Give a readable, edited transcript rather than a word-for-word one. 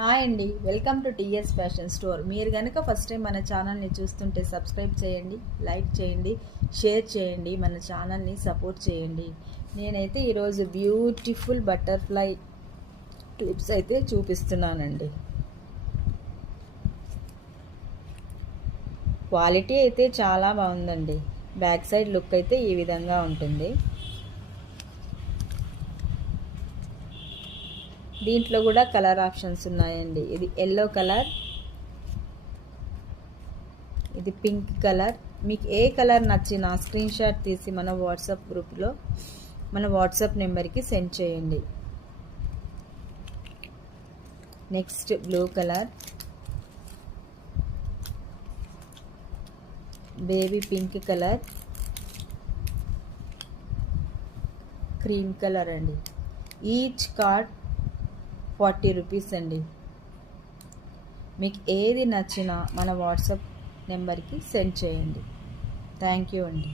Hi అండి, welcome to TS fashion store. మీరు కనుక ఫస్ట్ టైం మన ఛానల్ని చూస్తుంటే సబ్స్క్రైబ్ చేయండి, లైక్ చేయండి, షేర్ చేయండి, మన ఛానల్ని సపోర్ట్ చేయండి. నేనైతే ఈరోజు బ్యూటిఫుల్ బటర్ఫ్లై క్లిప్స్ అయితే చూపిస్తున్నానండి. క్వాలిటీ అయితే చాలా బాగుందండి. బ్యాక్ సైడ్ లుక్ అయితే ఈ విధంగా ఉంటుంది. దీంట్లో కూడా కలర్ ఆప్షన్స్ ఉన్నాయండి. ఇది ఎల్లో కలర్, ఇది పింక్ కలర్. మీకు ఏ కలర్ నచ్చినా స్క్రీన్ షాట్ తీసి మన వాట్సాప్ గ్రూప్లో మన వాట్సాప్ నెంబర్కి సెండ్ చేయండి. Next blue colour, baby pink colour, cream colour అండి. ఈచ్ కార్డ్ 40 రూపీస్ అండి. మీకు ఏది నచ్చినా మన వాట్సాప్ నెంబర్కి సెండ్ చేయండి. థ్యాంక్ యూ అండి.